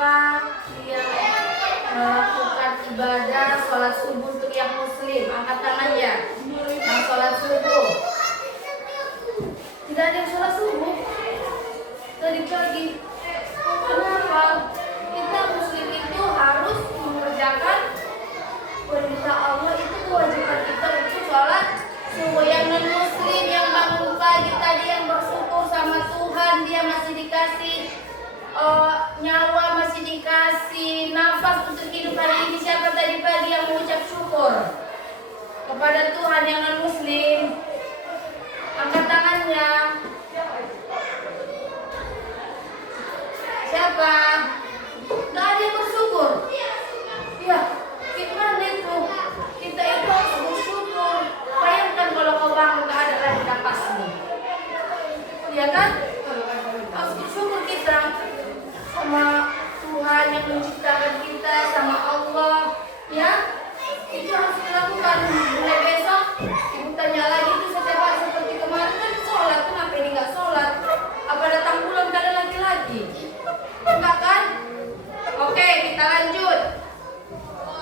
siapa yang melakukan ibadah sholat subuh untuk yang muslim? Angkat tangannya. Yang sholat subuh. Tidak ada yang sholat subuh tadi pagi. Kenapa? Kita muslim itu harus mengerjakan perintah Allah, itu kewajiban kita untuk sholat subuh. Yang non muslim yang bangun pagi tadi yang bersyukur sama Tuhan, dia masih dikasih nyawa, masih dikasih nafas untuk hidup hari ini. Siapa tadi pagi yang mengucap syukur kepada Tuhan yang non muslim? Angkat tangannya. Siapa? Gak ada yang bersyukur. Ya, gimana itu? Kita itu harus bersyukur. Bayangkan kalau kau bangun gak ada lagi napasmu, ya kan? Harus bersyukur kita sama Tuhan yang menciptakan kita, sama Allah, ya. Itu harus dilakukan. Mulai besok ibu tanya lagi itu setiap hari seperti kemarin kan sholat, kenapa ini nggak sholat? Apa datang bulan gak ada lagi? Enggak kan? Oke, kita lanjut.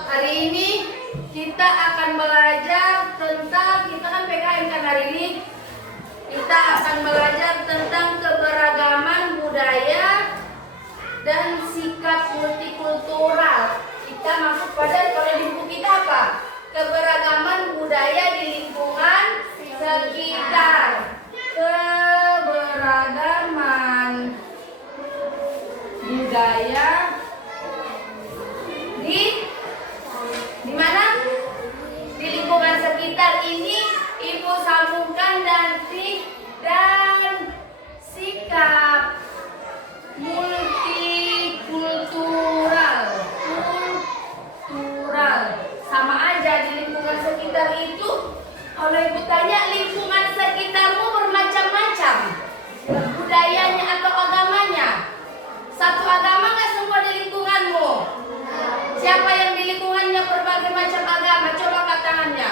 Hari ini kita akan belajar tentang, kita kan PKN kan hari ini. Kita akan belajar tentang keberagaman budaya dan sikap multikultural. Kita masuk pada, kalau di buku kita apa? Keberagaman budaya di lingkungan sekitar. Keberagaman budaya di mana? Di lingkungan sekitar. Ini ibu sambungkan dan sikap multikultural. Sama aja di lingkungan sekitar itu. Kalau ibu tanya, lingkungan sekitarmu bermacam-macam budayanya atau agamanya. Satu agama nggak semua di lingkunganmu? Siapa yang di lingkungannya berbagai macam agama? Coba angkat tangannya.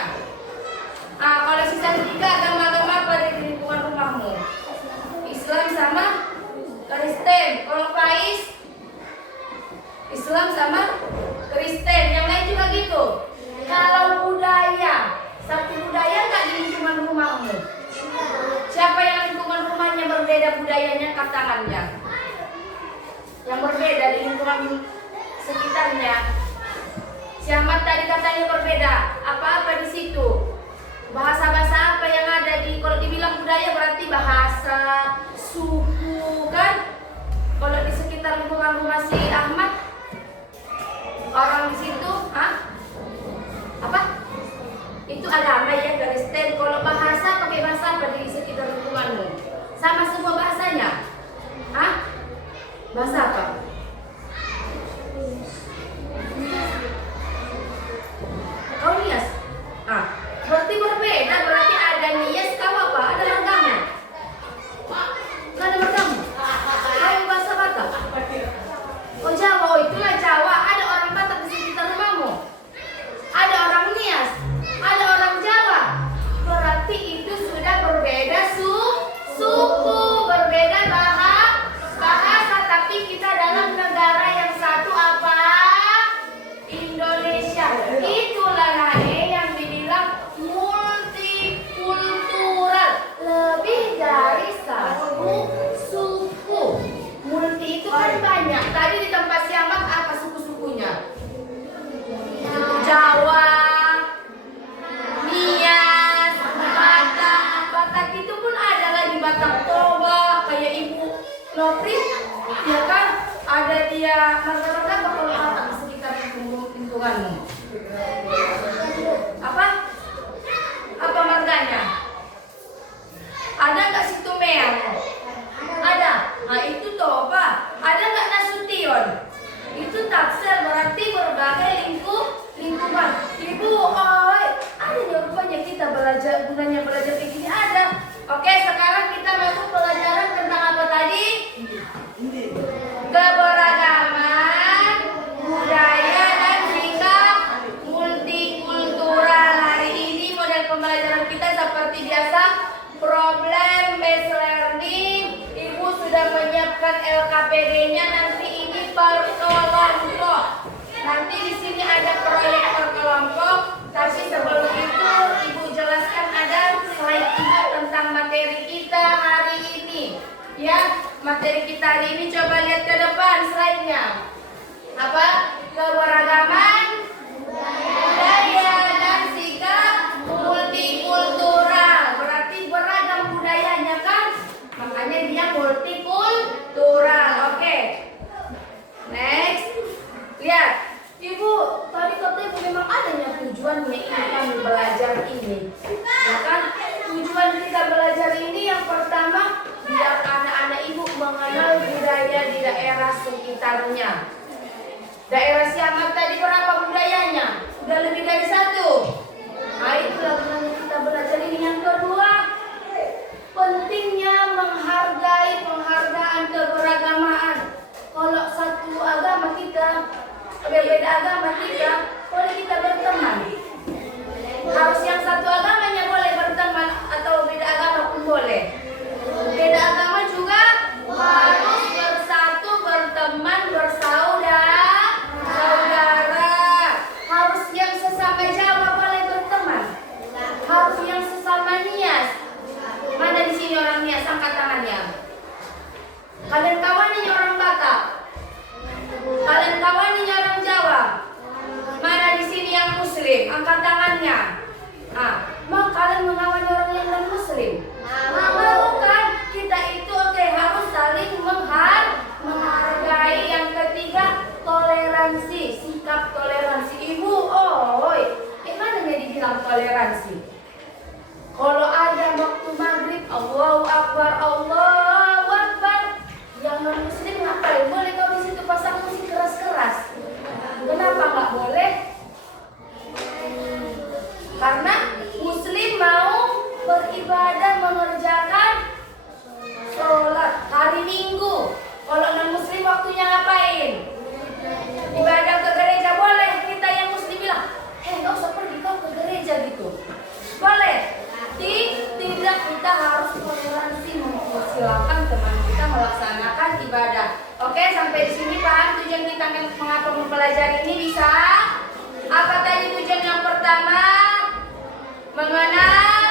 Kalau sisa tiga, agama-agama apa di lingkungan rumahmu? Islam sama Kristen. Kalau Faiz, Islam sama Kristen. Yang lain juga gitu. Kalau budaya, satu budaya nggak di lingkungan rumahmu? Siapa yang lingkungan rumahnya berbeda budayanya? Angkat tangannya. Yang berbeda di lingkungan sekitarnya. Si Ahmad tadi katanya berbeda. Apa-apa di situ? Bahasa-bahasa apa yang ada di, kalau dibilang budaya berarti bahasa, suku kan? Kalau di sekitar lingkungan rumah si Ahmad, orang di situ, apa? Itu agama ya, Kristen. Kalau bahasa, pakai bahasa apa di sekitar lingkunganmu? Sama semua bahasanya? Bahasa apa? Kau Nias? Berarti berbeda. Berarti ada Nias, kau apa? Ada margamu? Nggak ada margamu? Kau bahasa Batak? Oh Jawa, oh itulah Jawa. Ada orang Batak di sekitar rumahmu? Ada orang Nias? Ada orang Jawa? Berarti itu sudah berbeda suku, berbeda bahasa, tapi kita dalam negara yang satu apa? Indonesia. Itulah yang dibilang multikultural. Lebih dari satu suku. Multi itu kan banyak. Tadi di tempat siamat apa suku-sukunya? Jawa, Nias, Batak itu pun ada lagi, Batak Toba, kayak Ibu Nopri, ya kan? Ada dia marga-marga kalau Batak di sekitar lingkunganmu. Apa marganya? Ada nggak situ Meang? Ada. Itu Toba. Ada nggak Nasution? Itu Taksel, berarti berbagai lingkungan. Ibu, ada ya rupanya kita belajar, gunanya belajar kayak gini ada. Oke, sekarang kita masuk pelajaran tentang apa tadi? Keberagaman budaya dan sikap Nanti di sini ada proyektor kelompok, tapi sebelum itu Ibu jelaskan ada slide Ibu tentang materi kita hari ini. Ya, materi kita hari ini coba lihat ke depan slide-nya. Apa? Keberagaman budaya dan sikap multikultural. Berarti beragam budayanya kan? Makanya dia multikultural. Oke. Next. Lihat. Ibu, tadi katanya memang adanya tujuannya ini kami belajar ini. Ya kan? Tujuan kita belajar ini yang pertama biar anak-anak Ibu mengenal budaya di daerah sekitarnya. Daerah Siamat tadi berapa budayanya? Udah lebih dari satu. Nah, itulah gunanya kita belajar ini. Yang kedua, pentingnya menghargai penghargaan keberagaman. Kalau satu agama kita, berbeda agama kita, boleh kita berteman. Harus yang satu agamanya boleh berteman atau beda agama pun boleh. Beda agama juga harus bersatu, berteman, bersaudara. Harus yang sesama Jawa boleh berteman. Harus yang sesama Nias. Mana di sini orang Nias? Angkat tangannya. Kalian kawannya orang Batak. Kalian kawannya orang Jawa. Mana di sini yang Muslim? Angkat tangannya. Mau kalian mengawani orang yang non Muslim? Mau kan? Kita itu harus saling menghargai. Yang ketiga, toleransi, sikap toleransi. Ibu, gimana jadi dibilang toleransi? Kalau ada waktu maghrib, Allahu Akbar, Allahu Akbar. Yang non Muslim ngapain? Boleh kau di situ pasang musik keras-keras? Kenapa nggak boleh? Karena Muslim mau beribadah, mengerjakan sholat hari Minggu. Kalau non Muslim waktunya ngapain? Ibadah ke gereja boleh. Kita yang Muslim bilang, nggak usah pergi kau ke gereja gitu. Boleh? Tidak, kita harus toleransi, mempersilahkan teman kita melaksanakan ibadah. Oke, sampai di sini paham tujuan kita mengapa mempelajari ini bisa? Apa tadi tujuan yang pertama? Mengenal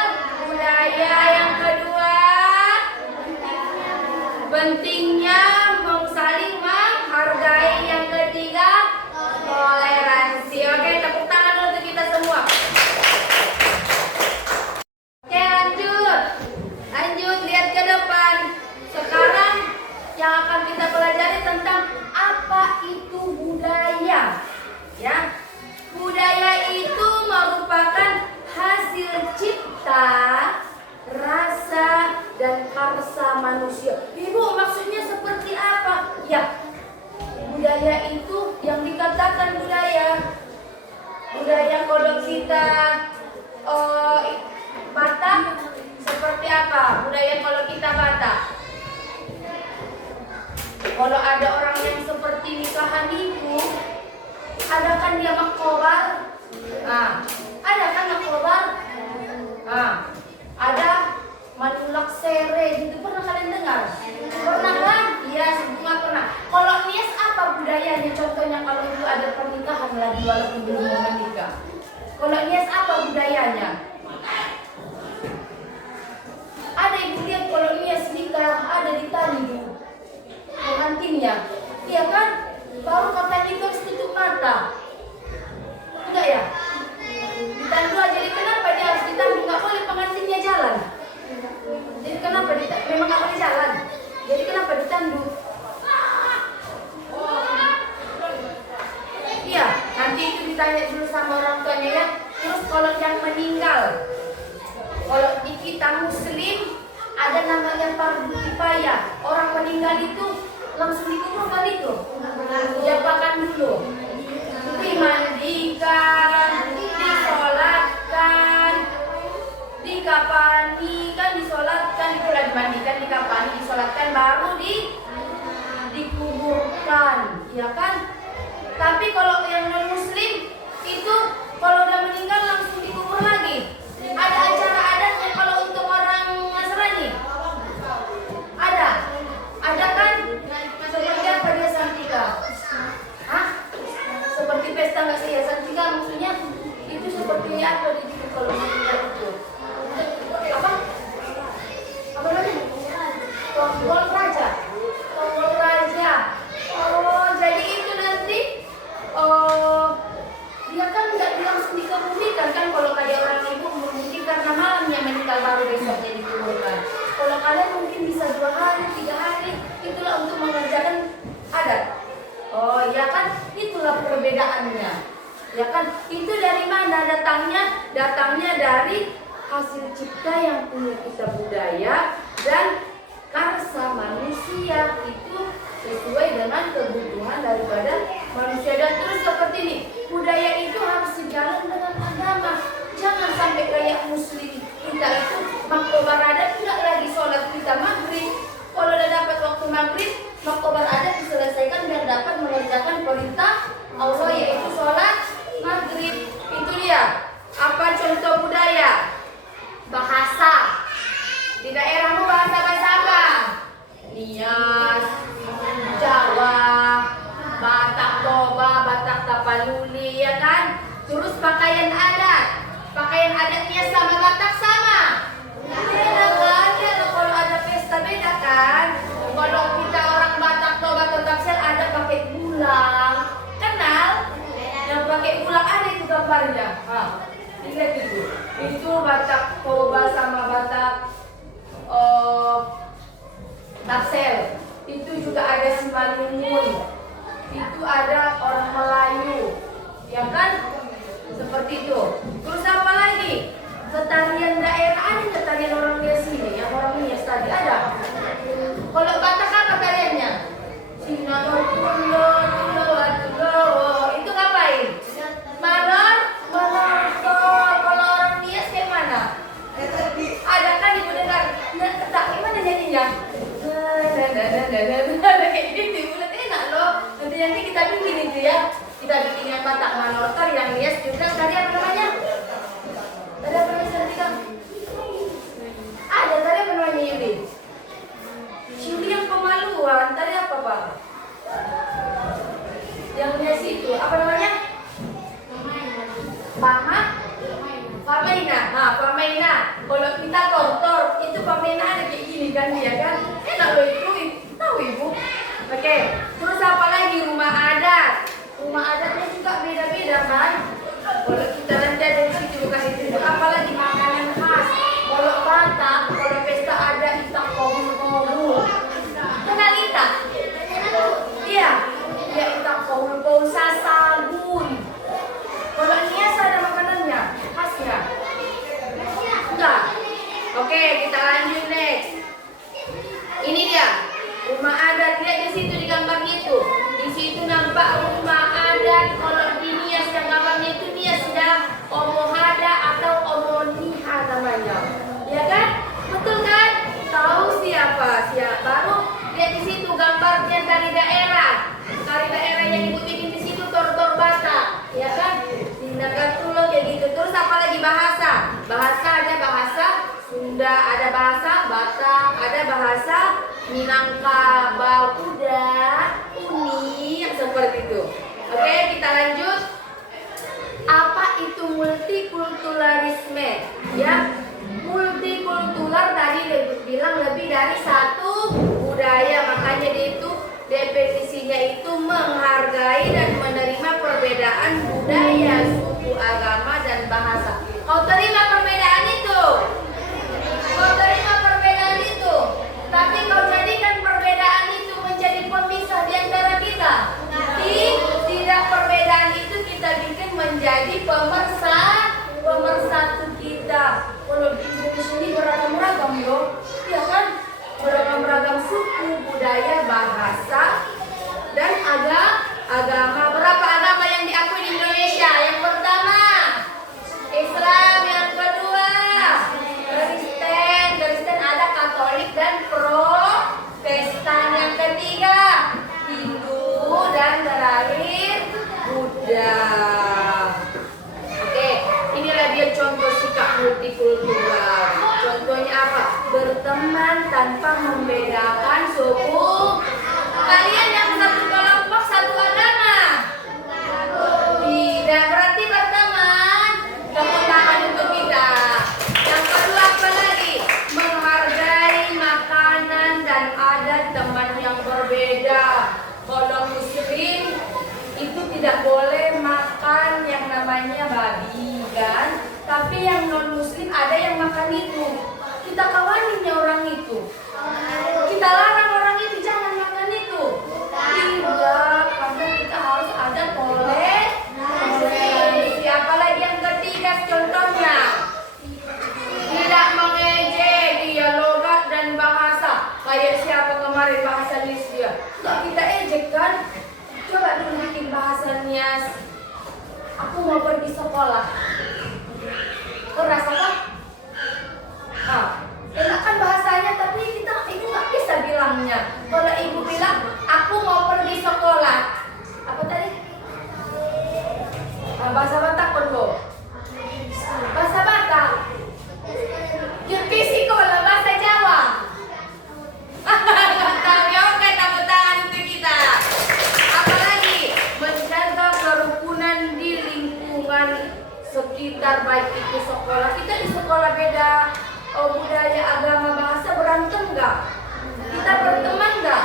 budaya. Yang kedua, pentingnya saling menghargai. Yang ketiga, toleransi. Oke, tepuk tangan untuk kita semua. Oke, lanjut, lihat ke depan. Sekarang yang akan kita pelajari tentang apa itu budaya. Ya, budaya itu merupakan hasil cipta, rasa, dan karsa manusia. Ibu, maksudnya seperti apa? Ya, budaya itu yang dikatakan budaya. Budaya kalau kita Batak seperti apa? Budaya kalau kita Batak. Kalau ada orang yang seperti nikahan itu, ada kan dia makkobar? Ada kan makkobar? Ada manulak sere gitu, pernah kalian dengar? Pernah kan? Iya, bunga pernah. Kalau Nias apa budayanya? Contohnya kalau itu ada pernikahan lagi walaupun belum mau menikah. Kalau Nias apa budayanya? Ada ibu lihat kalau Nias nikah ada ditandu pengantinnya, iya kan? Baru katanya itu harus tutup mata. Enggak ya? Ditandu aja, jadi kenapa dia harus ditandu? Nggak boleh pengantinnya jalan. Jadi kenapa memang nggak boleh jalan? Jadi kenapa ditandu? Iya, nanti itu ditanya dulu sama orang tuanya ya. Terus kalau yang meninggal, kalau di kita Muslim ada namanya fardu kifayah. Orang meninggal itu langsung dikubur kan itu? Diapakan dulu? Dimandikan, disolatkan, dikapani, kan disolatkan, itulah dimandikan, dikapani, disolatkan, baru dikuburkan, ya kan? Tapi kalau yang non Muslim itu kalau udah meninggal langsung dikubur lagi. Ada acara adatnya kalau untuk orang Nasrani? Ada kan? Seperti apa dia Santika? Seperti ya kan? Itulah perbedaannya. Ya kan? Itu dari mana datangnya? Datangnya dari hasil cipta yang punya kita budaya dan karsa manusia itu sesuai dengan kebutuhan daripada manusia. Dan terus seperti ini, budaya itu harus sejalan dengan agama. Jangan sampai kayak muslim kita itu maktobar adat tidak lagi sholat kita maghrib. Kalau udah dapat waktu maghrib, maktobar adat diselesaikan biar dapat mengerjakan perintah Allah yaitu sholat maghrib. Itu dia. Apa contoh budaya? Bahasa. Di daerahmu bahasa apa? Nias, Jawa, Batak Toba, Batak Tapanuli, ya kan? Terus pakaian adat. Pakaian adatnya sama Batak sama? Beda kan? Ya, kalau ada pesta beda kan? Kalau kita orang Batak Toba atau Tangsel ada pakai gulang. Kenal? Yang pakai gulang ada itu gambarnya. Lihat itu. Itu Batak Toba sama Batak Tangsel. Itu juga ada Simalungun. Itu ada orang Melayu. Ya kan? Seperti itu. Terus apa lagi? Ketarian daerah ada nggak tarian orang Nias sini? Yang orang Nias tadi ada. Kalau Batak apa tariannya? Itu ngapain? Manor. Kalau orang Nias kayak mana? Ada kan ibu dengar? Tak gimana nyanyinya? Ada kayak gitu. Bulan enak loh. Nanti kita bikin itu ya. Kita bikin yang Batak Manotor, yang Nias juga tadi apa namanya? Tadi apa namanya Sartika? Ada tadi apa namanya Yudi? Yudi yang pemaluan, tadi apa Pak? Yang Nias itu, apa namanya? Pamaina. Pamaina. Kalau kita tortor, itu pamaina ada kayak gini kan dia kan? Enak loh itu, tahu ibu? Oke, terus apa lagi? Rumah adat. Rumah adatnya juga beda-beda kan? Kalau kita nanti ada di situ kasih tunjuk apalagi makanan khas. Kalau Batak, kalau pesta ada itak kohul. Kenal itak? Iya, dia itak kohul sasagun. Kalau Nias ada makanannya khasnya? Enggak. Oke, kita lanjut next. Ini dia rumah adat. Lihat di situ di gambar itu. Di situ nampak rumah adat. Kalau di Nias yang gambarnya itu Nias sudah Omohada atau Omoniha namanya. Ya kan? Betul kan? Tahu siapa? Baru lihat di situ gambarnya dari daerah. Dari daerah yang ibu bikin di situ tortor Batak. Ya kan? Di Nagatulung kayak gitu. Terus apa lagi bahasa? Bahasa ada bahasa Sunda, ada bahasa Batak, ada bahasa Minangkabau, Uni, yang seperti itu. Oke, kita lanjut. Apa itu multikulturalisme? Ya, multikultural tadi bilang lebih dari satu budaya. Makanya dia itu definisinya itu menghargai dan menerima perbedaan budaya, suku, agama, dan bahasa. Kau terima perbedaan itu? Kau terima perbedaan itu? Tapi kau jadikan perbedaan itu menjadi pemisah di antara kita. Tidak, perbedaan itu kita bikin menjadi pemersatu kita. Kalau di Indonesia ini beragam-ragam loh. Ya kan? Beragam-ragam suku, budaya, bahasa, dan agama. Berapa agama yang diakui di Indonesia? Yang pertama Islam, yang kedua Kristen ada Katolik dan Protestan, yang ketiga Hindu, dan terakhir Buddha. Oke, inilah dia contoh sikap multikultural. Contohnya apa? Berteman tanpa membedakan suku. Kalian yang satu kelompok, satu agama? Tidak, berarti berteman. Tepuk tangan untuk kita. Yang kedua apa lagi? Menghargai makanan dan adat teman yang berbeda. Kalau muslim itu tidak boleh makan yang namanya babi kan? Tapi yang non muslim ada yang makan itu. Kita kawaninnya orang itu. Kita larang orang itu jangan makan itu. Tidak, karena kita bikin bahasa Nias. Aku mau pergi sekolah. Keras apa? Enak kan bahasanya, tapi ibu nggak bisa bilangnya. Kalau ibu bilang, aku mau pergi sekolah. Apa tadi? Bahasa Batak pun bu. Bahasa Batak. Pergi sekolah bahasa Jawa. Oke, tepuk tangan untuk kita. Apalagi menjaga kerukunan di lingkungan sekitar, baik itu sekolah. Kita di sekolah beda budaya, agama, bahasa, berantem nggak? Kita berteman nggak?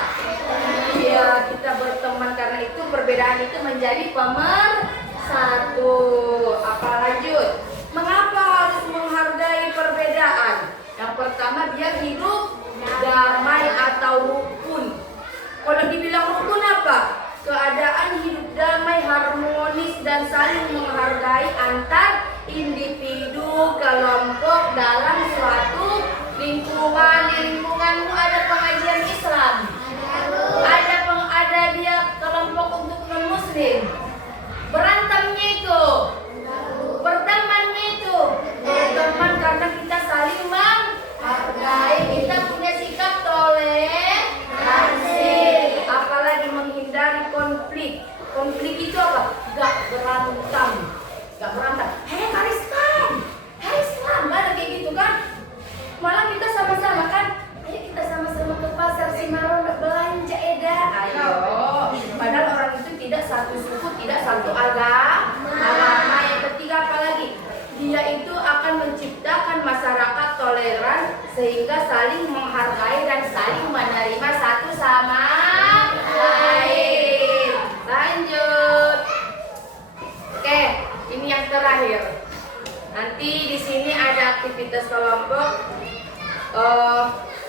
Iya, kita berteman, karena itu perbedaan itu menjadi pemersatu. Apa lanjut? Mengapa harus menghargai perbedaan? Yang pertama, biar hidup damai atau rukun. Kalau dibilang rukun apa? Keadaan hidup damai, harmonis, dan saling menghargai antar individu, kelompok dalam suatu lingkungan. Di lingkunganmu ada pengajian Islam, ada dia kelompok untuk non-muslim. Berantemnya itu, bertemannya itu, berteman karena kita saling menghargai, kita punya sikap toleransi, apalagi menghindari konflik. Konflik itu apa? Gak berantem. Hei Islam, gak ada kayak gitu kan? Malah kita sama-sama kan? Ayo kita sama-sama ke pasar Simaron belanja Eda. Ayo. Padahal orang itu tidak satu suku, tidak satu agama. Yang ketiga apalagi? Dia itu akan menciptakan masyarakat toleran sehingga saling menghargai dan saling menerima satu sama lain. Lanjut. Oke, ini yang terakhir. Nanti di sini ada aktivitas kelompok.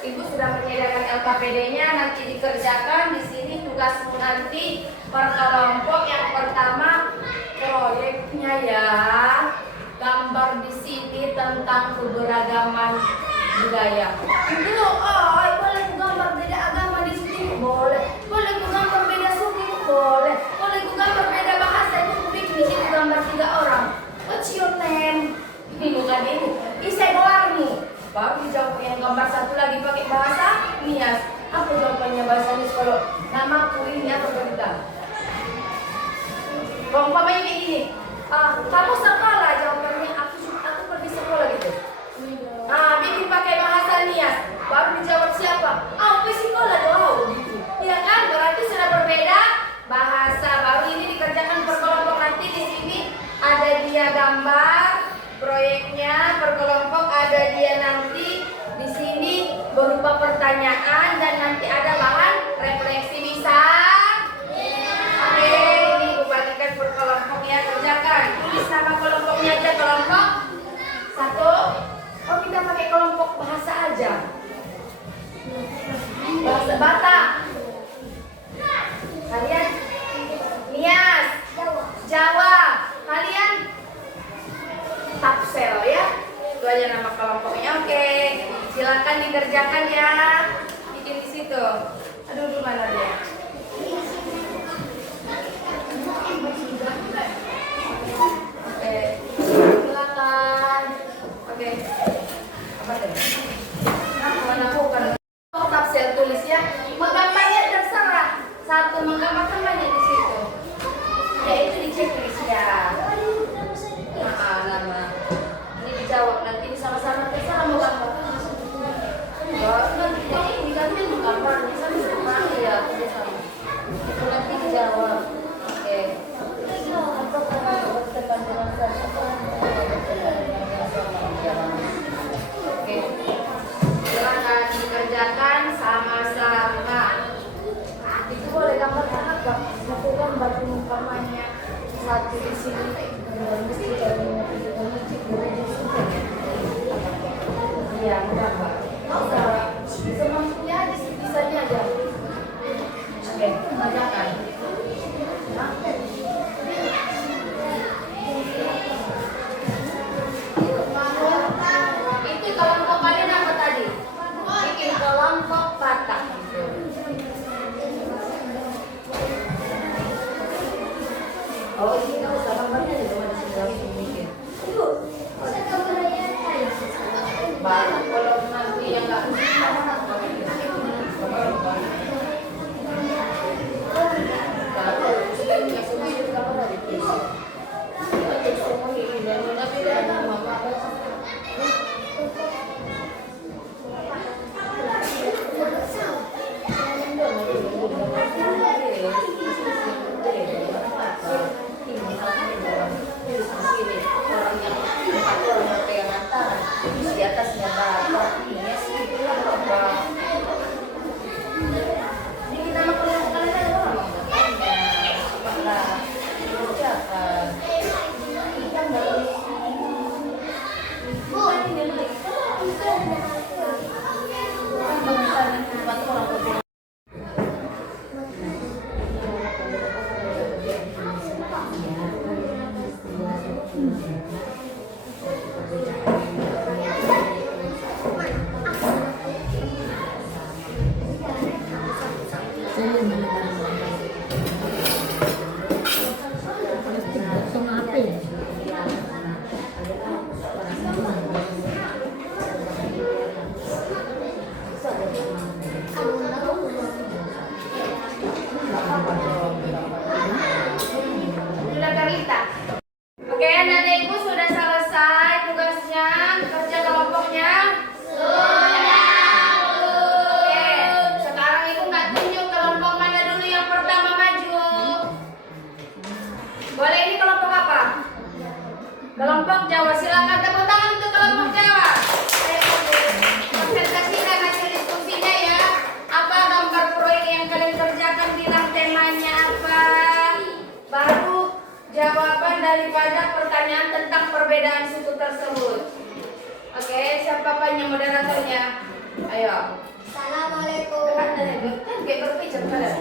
Ibu sudah menyediakan LKPD-nya, nanti dikerjakan. Di sini tugasmu nanti per kelompok. Yang pertama proyeknya ya, gambar di sini tentang keberagaman budaya. Dulu, boleh gambar beda agama di sini, boleh. Boleh gambar beda suku, boleh. Boleh gambar beda bahasa, itu bikin di sini gambar 3 orang. What's your name? Bukan itu. Isai gelarmu. Baru dijawab yang gambar satu lagi pakai bahasa Nias. Apa jawabannya bahasa Nias kalau namaku ini apa berita? Umpamanya kayak gini. Kamu sekolah, jawabannya aku pergi sekolah gitu. Bikin pakai bahasa Nias. Baru dijawab siapa? Pergi sekolah doang gitu. Iya kan? Berarti sudah berbeda bahasa. Baru ini dikerjakan per kelompok. Nanti di sini ada dia gambar proyeknya per kelompok, ada dia nanti di sini berupa pertanyaan dan nanti ada bahan refleksi. Bisa? Oke, ini bagikan per kelompok ya, kerjakan. Tulis nama kelompoknya aja, kelompok 1. Kita pakai kelompok bahasa aja. Bahasa Batak. Kalian Nias, Jawa. Kalian Tapsel ya. Itu aja nama kelompoknya. Oke, silakan dikerjakan ya. Bikin di situ. Aduh, di mana dia? Oke, silakan. Oke. Apa tadi? Mana bukan? Tapsel tulis ya. Menggambarnya terserah. Satu menggambarkan banyak di situ. Ya itu di checklist ya. Nama. Ini dijawab nanti sama-sama terserah mau gambar. Nanti ini diganti gambar sama ya, sama. Itu nanti dijawab. Oke. Oke. Silakan dikerjakan sama-sama. Itu boleh gambar apa? Satu gambar umpamanya satu di sini. Iya, gambar. Semampunya aja, sebisanya aja. Oke, kerjakan. Itu kelompok kalian apa tadi? Bikin kelompok Batak. Oh, ini nggak usah gambarnya di rumah di sini mungkin. Ibu, bisa gambarnya saya? Baru kalau nanti yang nggak bisa di atasnya bapak ini sih apa ini kita makan kalian orang makanya cepatlah kerjakan kita nggak sudah Karita. Oke, anak ibu sudah selesai tugasnya, kerja kelompoknya. Oke, sekarang ibu nggak tunjuk kelompok mana dulu yang pertama maju. Boleh ini kelompok apa? Kelompok Jawa. Silakan tepuk tangan untuk kelompok Jawa. Konsentrasikan hasil diskusinya ya. Apa gambar proyek yang kalian kerjakan, bilang temanya apa? Baru jawaban daripada pertanyaan tentang perbedaan suku tersebut. Oke, siapa panjang moderatornya? Ayo. Assalamualaikum. Kan kayak berbicara kalian.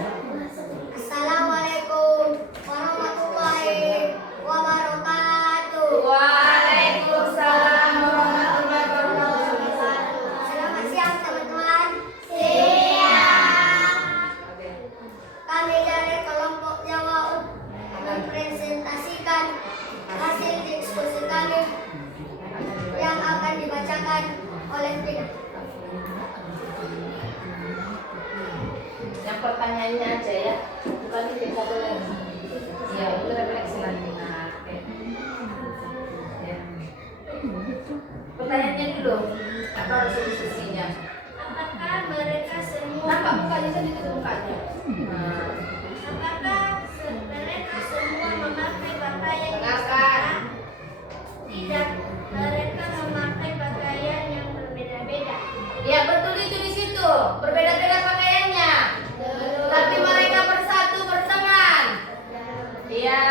Assalamualaikum warahmatullahi wabarakatuh. Waalaikumsalam warahmatullahi wabarakatuh. Selamat siang teman-teman. Siang. Oke. Kami dari kelompok Jawa mempresentasikan hasil diskusi kami yang akan dibacakan oleh Tina. Yang pertanyaannya aja ya. Tadi kita boleh. Ya, itu refleksi nanti. Nah, oke. Ya. Pertanyaannya dulu. Apa harus diskusinya? Apakah mereka semua Nampak mukanya saya ditutup mukanya. Nah. Apakah mereka semua memakai pakaian yang Dengarkan. sama? Tidak, mereka memakai pakaian yang berbeda-beda. Ya, betul itu di situ. Berbeda-beda pakaiannya. Tapi mereka bersatu berteman. Iya.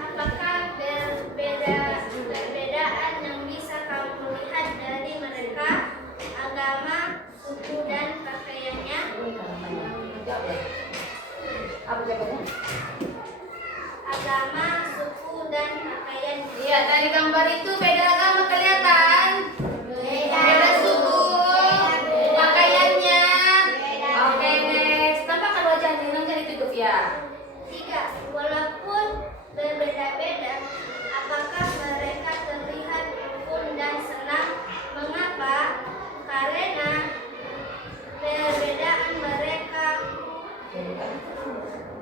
Apakah perbedaan yang bisa kamu lihat dari mereka, agama, suku, dan pakaiannya? Apa jawabannya? Agama, suku, dan pakaiannya. Iya, dari gambar itu beda agama kelihatan. Beda suku. Pakaiannya. Oke, next. Tampakkan wajahnya, nanti ditutup ya. 3. Walaupun berbeda-beda, apakah mereka terlihat rukun dan senang? Mengapa? Karena perbedaan mereka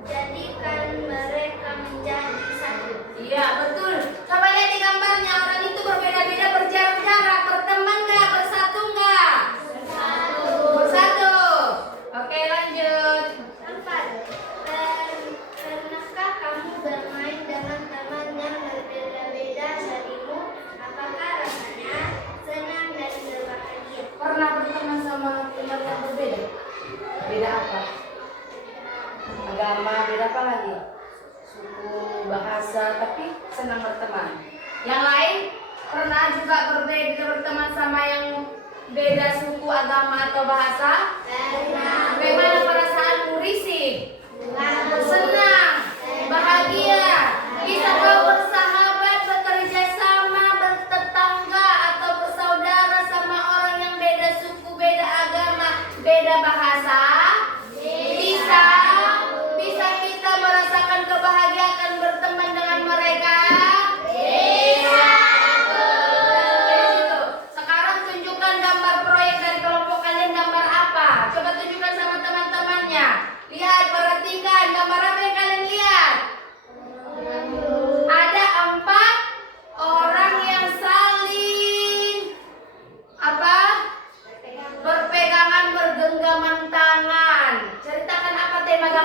jadikan mereka menjadi satu. Iya, betul. Coba lihat di gambarnya, orang itu berbeda-beda, berjarak-jarak, berteman nggak, bersatu nggak? Bersatu. Oke, lanjut. 4. Pernahkah kamu bermain dengan teman yang berbeda-beda darimu? Apakah rasanya senang dan berbahagia? Pernah berteman sama teman yang berbeda? Beda apa? Agama, beda apa lagi? Suku, bahasa, tapi senang berteman. Yang lain pernah juga berbeda berteman sama yang beda suku, agama atau bahasa? Bagaimana perasaanmu? Risih? Senang? Bahagia? Bisa kau bersahabat, bekerja sama, bertetangga atau bersaudara sama orang yang beda suku, beda agama, beda bahasa? Bisa?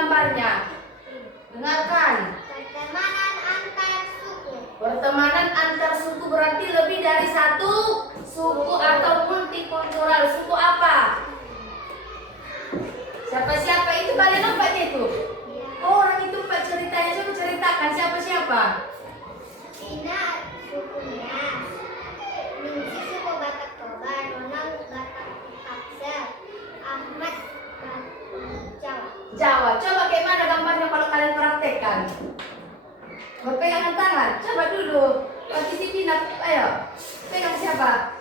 gambarnya? Dengarkan. Pertemanan antar suku. Pertemanan antar suku berarti lebih dari satu suku atau multikultural. Suku apa? Siapa-siapa itu kalian nampaknya itu? Oh, orang itu Pak ceritanya, coba ceritakan siapa-siapa? Ina suku Nias. Ningsi suku Batak Toba. Nonang Batak Aksa. Ahmad Jawa. Jawa. Coba bagaimana gambarnya kalau kalian praktekkan? Berpegangan tangan. Coba dulu. Partisipin. Ayo. Pegang siapa?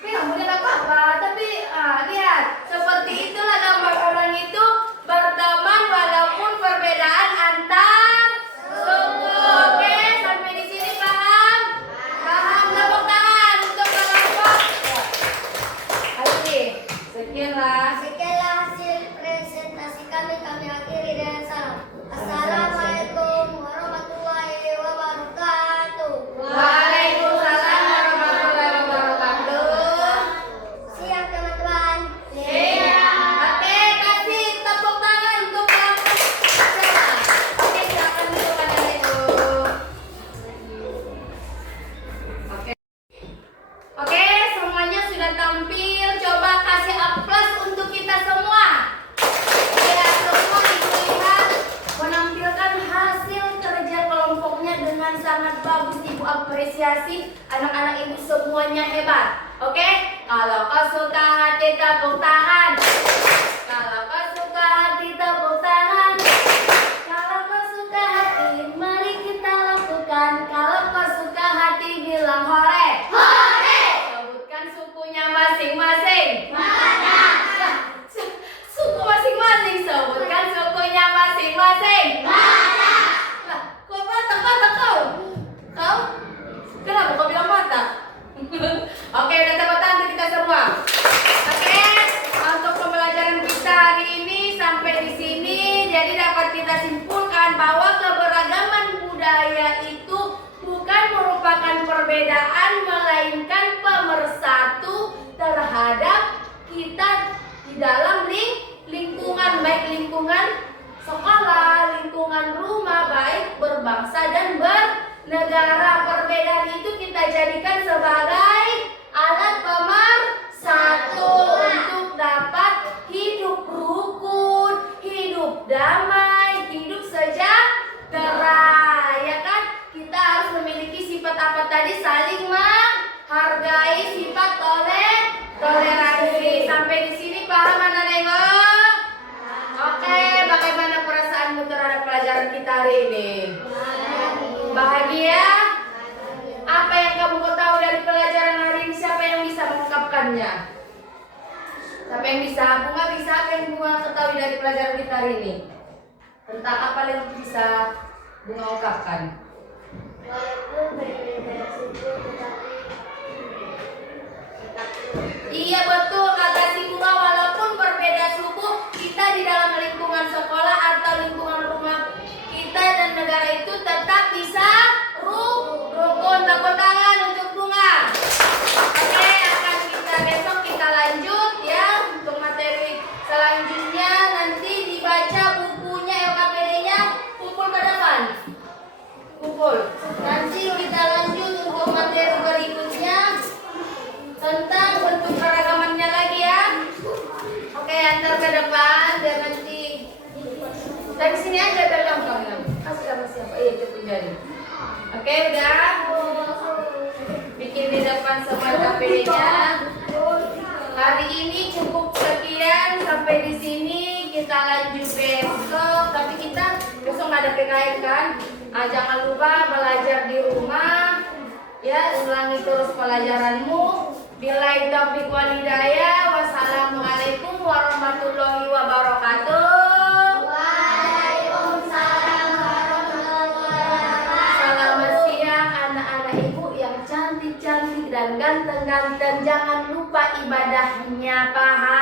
Pegang boleh nggak apa-apa. Tapi lihat. Seperti itulah gambar orang itu berteman walaupun perbedaan antar suku. Oke, sampai di sini paham? Paham. Tepuk tangan untuk kelompok. Ayo nih. Sekianlah. Sekianlah hasil presentasi kami. Kami akhiri dengan salam. Assalamualaikum warahmatullahi wabarakatuh. Waalaikumsalam warahmatullahi wabarakatuh. Siap teman-teman. Oke, kasih tepuk tangan untuk kelompok saya. Oke, silakan duduk anak itu. Oke, semuanya sudah tampil. Coba kasih aplaus untuk kita semua. Ya, semua lihat menampilkan hasil kerja kelompoknya dengan sangat bagus. Ibu apresiasi anak-anak ibu semuanya hebat. Oke, kalau kau suka hati tepuk tangan. Kalau kau suka hati tepuk tangan. Kalau kau suka hati mari kita lakukan. Kalau kau suka hati bilang hore. Hore. Sebutkan sukunya masing-masing. Mana? Suku masing-masing. Sebutkan sukunya masing-masing. Mana? Lah, kok Batak kau? Kau? Kenapa kau bilang Batak? Oke, udah tepuk tangan kita semua. Oke, untuk pembelajaran kita hari ini sampai di sini. Jadi dapat kita simpulkan bahwa keberagaman budaya itu bukan merupakan perbedaan, melainkan pemersatu terhadap kita di dalam lingkungan, baik lingkungan sekolah, lingkungan rumah, baik berbangsa dan bernegara. Perbedaan itu kita jadikan sebagai alat pemersatu untuk dapat hidup rukun, hidup damai, hidup sejahtera. Ya kan? Kita harus memiliki sifat apa tadi? Saling menghargai, sifat toleransi. Sampai di sini paham anak-anak? Oke, bagaimana perasaanmu terhadap pelajaran kita hari ini? Bahagia? Apa yang kamu ketahui dari pelajaran hari ini? Siapa yang bisa mengungkapkannya? Siapa yang bisa? Bunga bisa? Apa yang Bunga ketahui dari pelajaran kita hari ini? Tentang apa yang bisa Bunga ungkapkan? Walaupun berbeda suku tetapi Iya betul kata si Bunga, walaupun berbeda suku, kita di dalam lingkungan sekolah atau lingkungan rumah kita dan negara itu tetap bisa rukun. Tepuk tangan untuk Bunga. Oke, akan kita besok kita lanjut ya untuk materi selanjutnya. Nanti dibaca bukunya LKPD-nya, kumpul ke depan. Kumpul. Nanti kita lanjut untuk materi berikutnya tentang bentuk keragamannya lagi ya. Oke, antar ke depan biar nanti dari sini aja tergampang ya. Kasih sama siapa? Iya, itu jadi. Oke, udah. Bikin di depan semua KPD-nya. Hari ini cukup sekian, sampai di sini. Kita lanjut besok. Tapi kita besok nggak ada PKN kan? Jangan lupa belajar di rumah. Ya, ulangi terus pelajaranmu. Billahi taufiq wal hidayah. Wassalamualaikum warahmatullahi wabarakatuh. Waalaikumsalam warahmatullahi wabarakatuh. Selamat siang anak-anak ibu yang cantik-cantik dan ganteng-ganteng. Jangan lupa ibadahnya, paham?